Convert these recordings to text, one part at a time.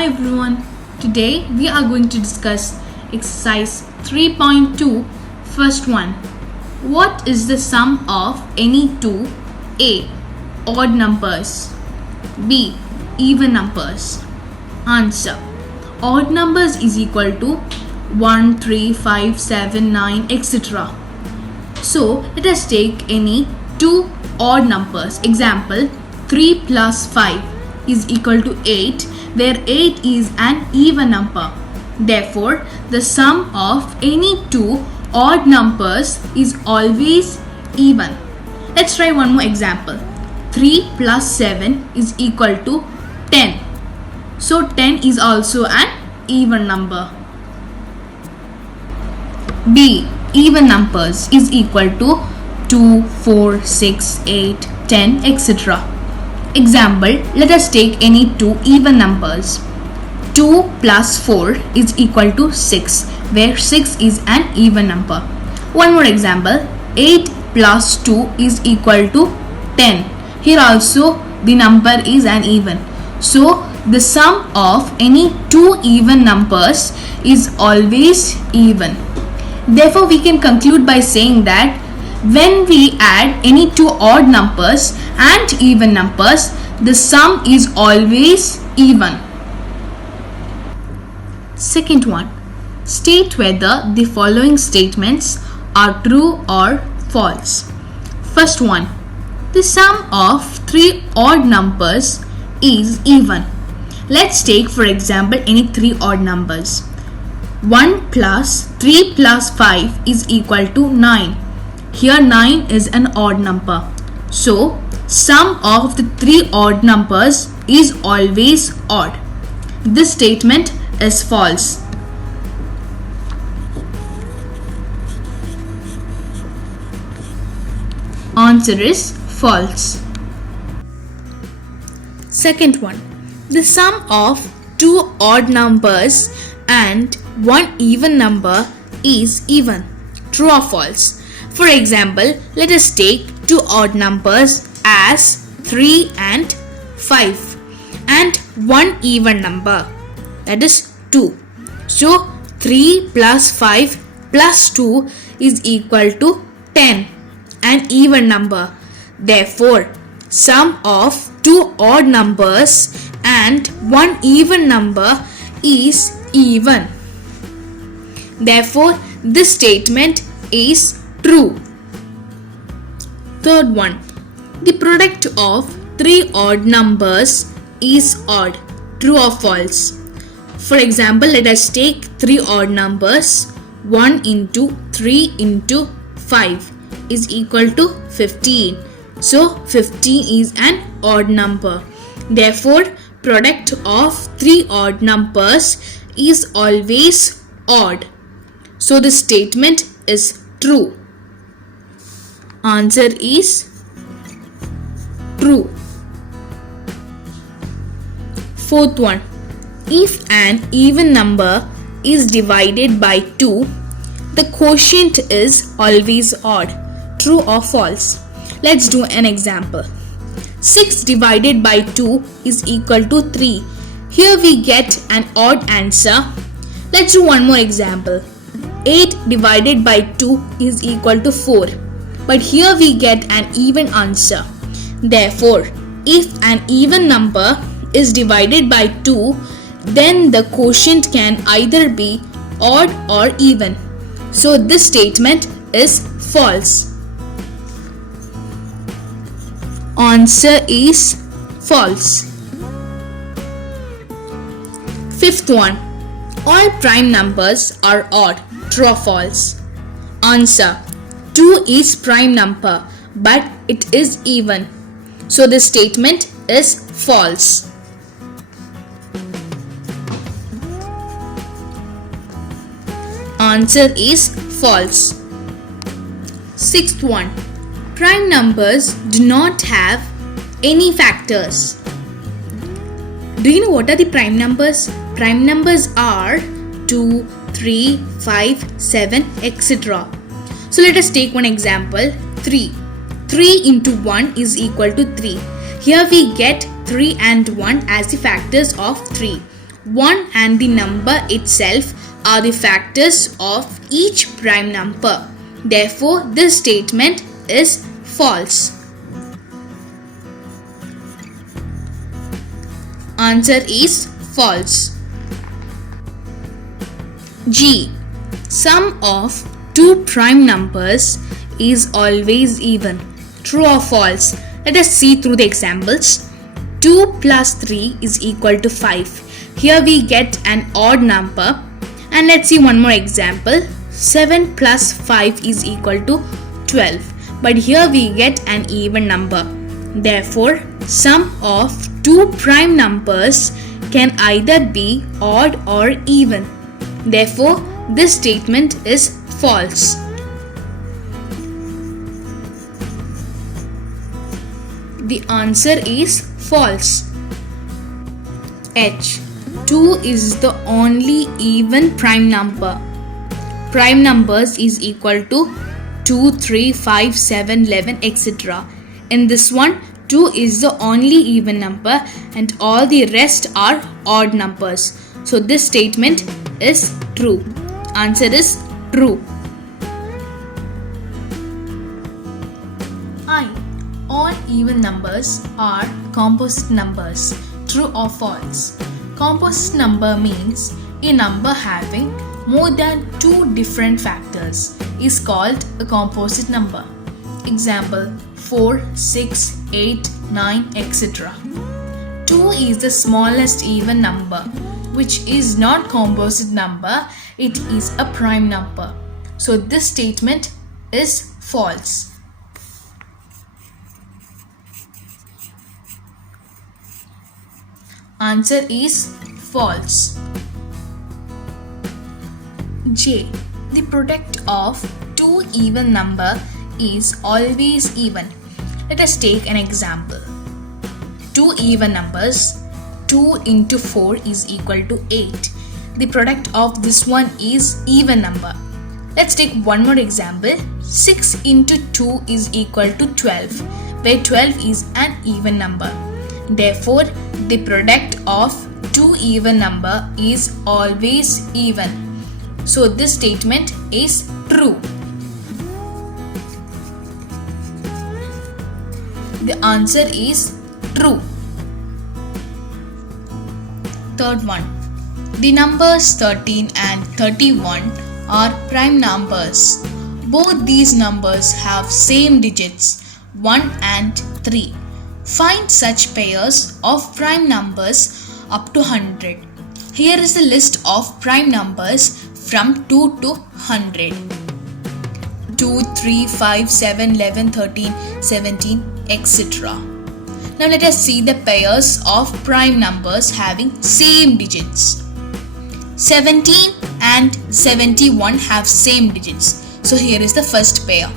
Hi everyone, today we are going to discuss exercise 3.2, first one. What is the sum of any two A. Odd numbers, B. Even numbers? Answer. Odd numbers is equal to 1, 3, 5, 7, 9, etc. So let us take any two odd numbers. Example, 3 plus 5 is equal to 8, where 8 is an even number. Therefore, the sum of any two odd numbers is always even. Let's try one more example. 3 plus 7 is equal to 10. So 10 is also an even number. B. Even numbers is equal to 2, 4, 6, 8, 10, etc. Example, let us take any two even numbers. 2 plus 4 is equal to 6, where 6 is an even number. One more example, 8 plus 2 is equal to 10. Here also the number is an even. So the sum of any two even numbers is always even. Therefore, we can conclude by saying that when we add any two odd numbers and even numbers, the sum is always even. Second one, state whether the following statements are true or false. First one, the sum of three odd numbers is even. Let's take for example any three odd numbers. 1 plus 3 plus 5 is equal to 9. Here 9 is an odd number. So sum of the three odd numbers is always odd. This statement is false. Answer is false. Second one, the sum of two odd numbers and one even number is even. True or false? For example, let us take two odd numbers as 3 and 5 and one even number, that is 2. So 3 plus 5 plus 2 is equal to 10, an even number. Therefore, sum of two odd numbers and one even number is even. Therefore, this statement is true. Third one, the product of three odd numbers is odd. True or false? For example, let us take three odd numbers. 1 into 3 into 5 is equal to 15. So 15 is an odd number. Therefore, product of three odd numbers is always odd. So the statement is true. Answer is true. Fourth one, if an even number is divided by 2, the quotient is always odd. True or false? Let's do an example. 6 divided by 2 is equal to 3. Here we get an odd answer. Let's do one more example. 8 divided by 2 is equal to 4. But here we get an even answer. Therefore, if an even number is divided by 2, then the quotient can either be odd or even. So this statement is false. Answer is false. Fifth one, all prime numbers are odd. True or false? Answer, 2 is prime number but it is even. So this statement is false. Answer is false. Sixth one, prime numbers do not have any factors. Do you know what are the prime numbers? Prime numbers are 2, 3, 5, 7, etc. So let us take one example, 3. 3 into 1 is equal to 3. Here we get 3 and 1 as the factors of 3. 1 and the number itself are the factors of each prime number. Therefore, this statement is false. Answer is false. G. Sum of two prime numbers is always even. True or false? Let us see through the examples. 2 plus 3 is equal to 5. Here we get an odd number. And let's see one more example. 7 plus 5 is equal to 12. But here we get an even number. Therefore, sum of two prime numbers can either be odd or even. Therefore, this statement is false. The answer is false. H. 2 is the only even prime number. Prime numbers is equal to 2, 3, 5, 7, 11, etc. In this one, 2 is the only even number and all the rest are odd numbers. So this statement is true. Answer is true. I. All even numbers are composite numbers. True or false? Composite number means a number having more than two different factors is called a composite number. Example 4, 6, 8, 9, etc. 2 is the smallest even number, which is not composite number, it is a prime number. So this statement is false. Answer is false. J. The product of two even number is always even. Let us take an example. Two even numbers, 2 into 4 is equal to 8. The product of this one is even number. Let's take one more example. 6 into 2 is equal to 12, where 12 is an even number. Therefore, the product of two even number is always even. So this statement is true. The answer is true. Third one. The numbers 13 and 31 are prime numbers. Both these numbers have same digits 1 and 3. Find such pairs of prime numbers up to 100. Here is the list of prime numbers from 2 to 100. 2, 3, 5, 7, 11, 13, 17, etc. Now let us see the pairs of prime numbers having same digits. 17 and 71 have same digits. So here is the first pair.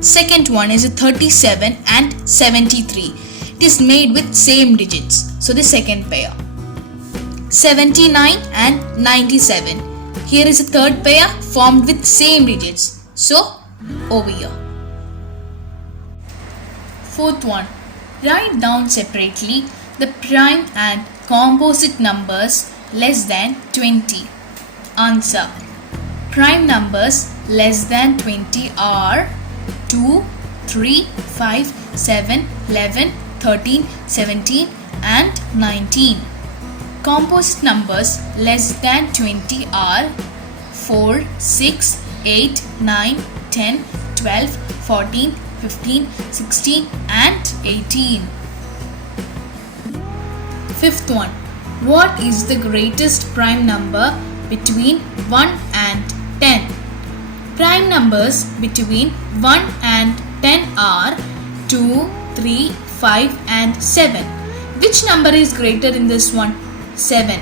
Second one is 37 and 73. It is made with same digits. So the second pair. 79 and 97. Here is a third pair formed with same digits. So over here. Fourth one. Write down separately the prime and composite numbers less than 20. Answer. Prime numbers less than 20 are 2, 3, 5, 7, 11, 13, 17 and 19. Composite numbers less than 20 are 4, 6, 8, 9, 10, 12, 14, 15, 16 and 18. Fifth one. What is the greatest prime number between 1 and 10? Prime numbers between 1 and 10 are 2, 3, 5 and 7. Which number is greater in this one? 7.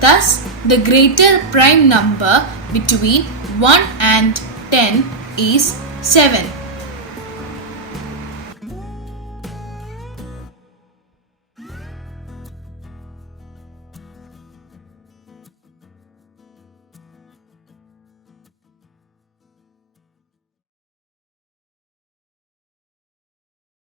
Thus, the greater prime number between 1 and 10 is 7.